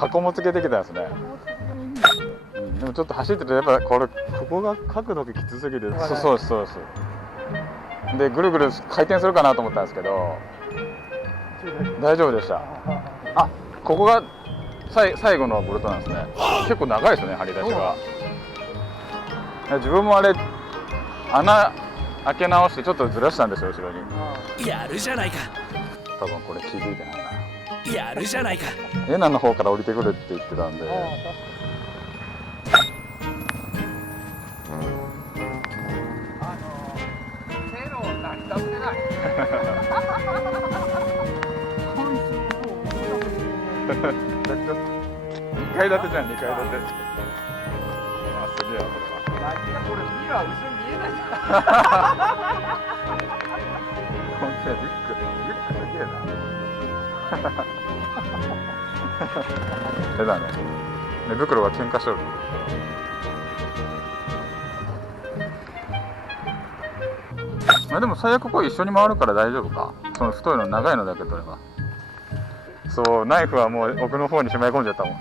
箱もつけてきたんですね。でもちょっと走っててやっぱここが角度がきつすぎて、そうですそうです。でぐるぐる回転するかなと思ったんですけど大丈夫でした。あ、ここが最後のボルトなんですね。結構長いですね、張り出しが。自分もあれ穴開け直してちょっとずらしたんですよ、後ろに。やるじゃないか。多分これ気づいてないな。やるじゃないか。エナの方から降りてくるって言ってたんで。2階建てじゃん、2階建て。あ、すげえわ、これは。何がこれ、ミラー後ろ見えないじゃん。本当にリュックすげえな。手だね。寝袋が喧嘩しとる。まあでも最悪ここ一緒に回るから大丈夫か。その太いの長いのだけ取れば。そう、ナイフはもう奥の方にしまい込んじゃったもん。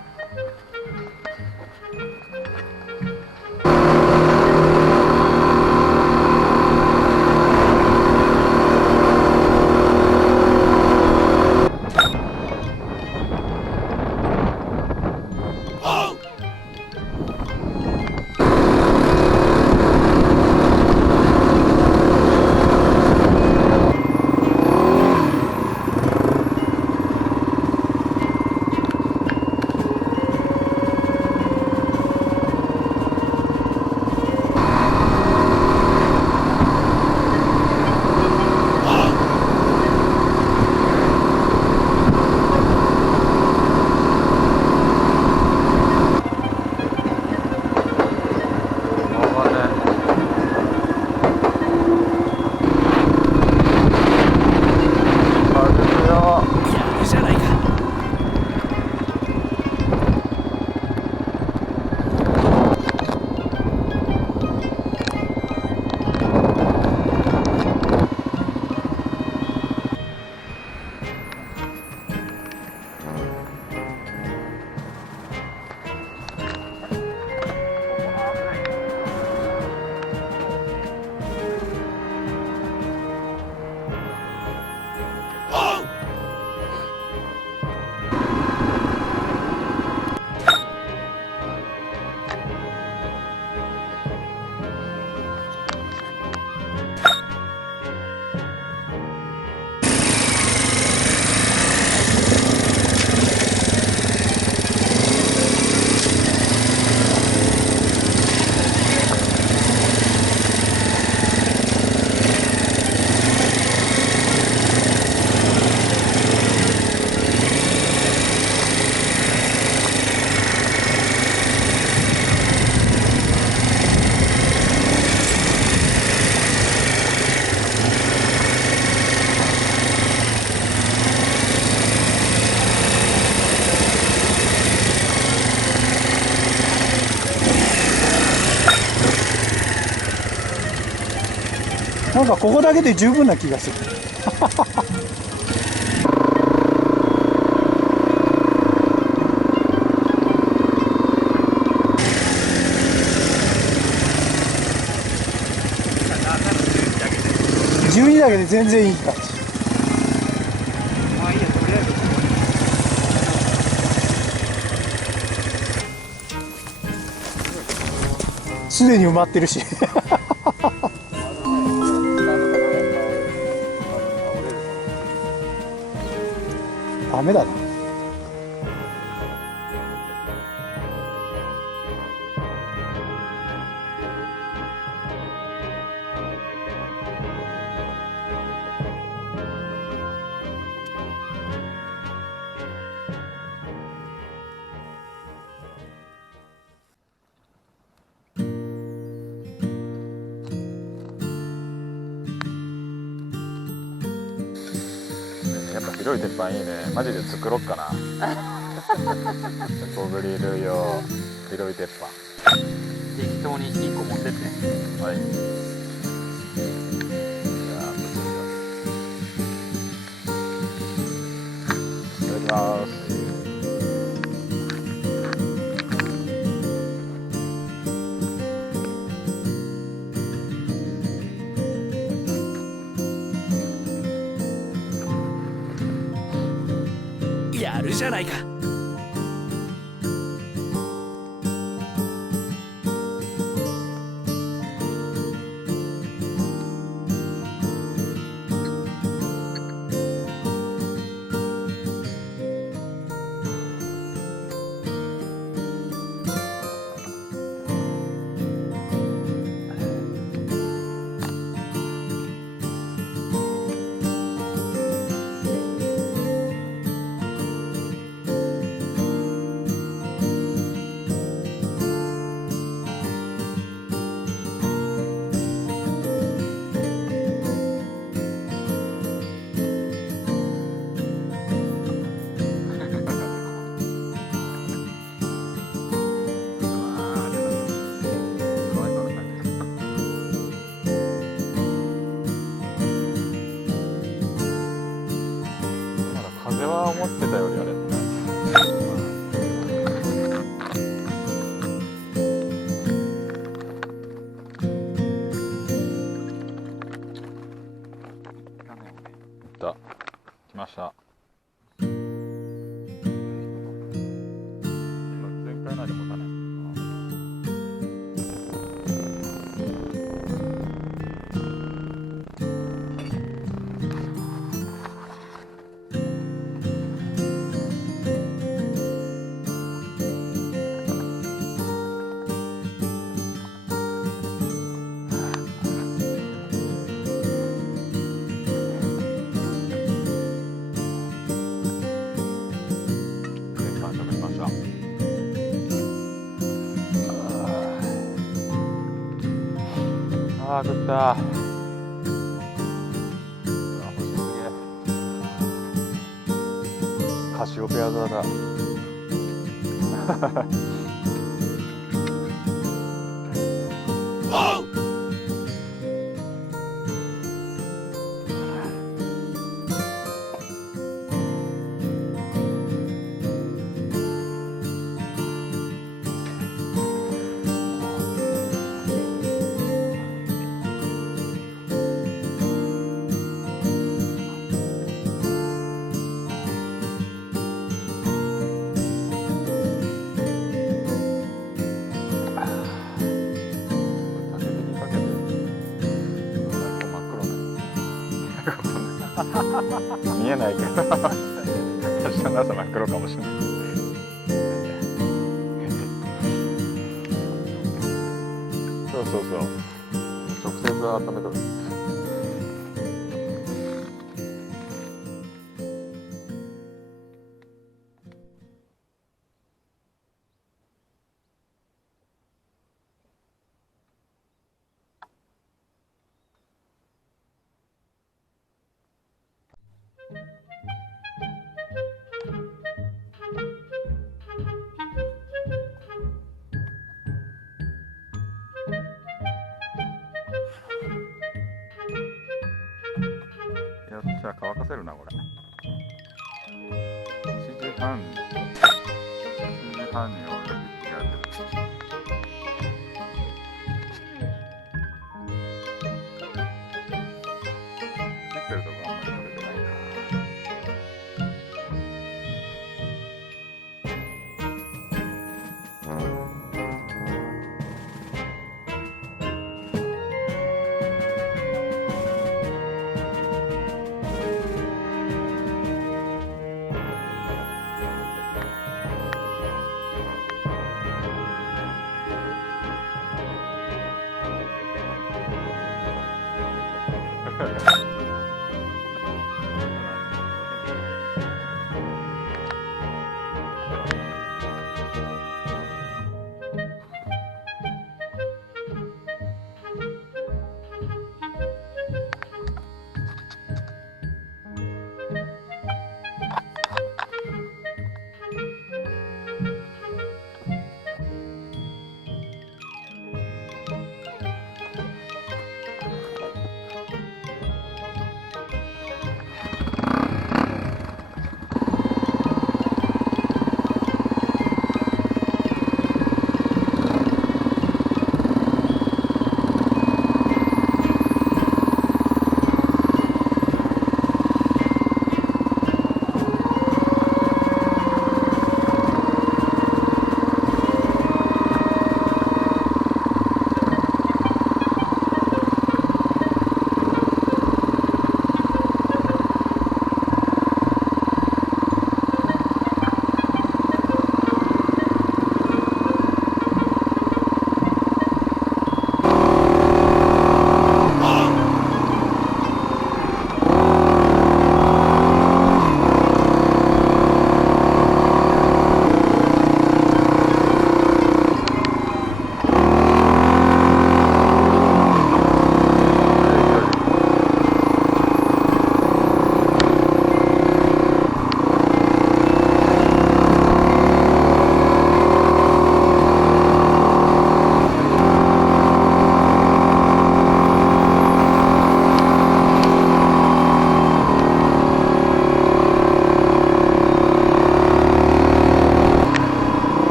なんかここだけで十分な気がする。12だけで全然いい感じ。まあいいや、とりあえずすでに埋まってるし。ダメだな。やっぱ広い鉄板いいね。マジで作ろっかな。ゴグリル用広い鉄板。適当に1個持ってって。はい。いただきます。じゃないか。風は思ってたよりあれだ。来ました。前回ので持たない。完食しました。ああ、食った。欲しすげえ。カシオペア座だ。見えないけど私の朝真っ黒かもしれない。そうそうそう、直接温めとる。よっしゃ、乾かせるなこれ。7時半に俺がやってる。切ってるとこあんまり取れてないな。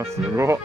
わすごっ。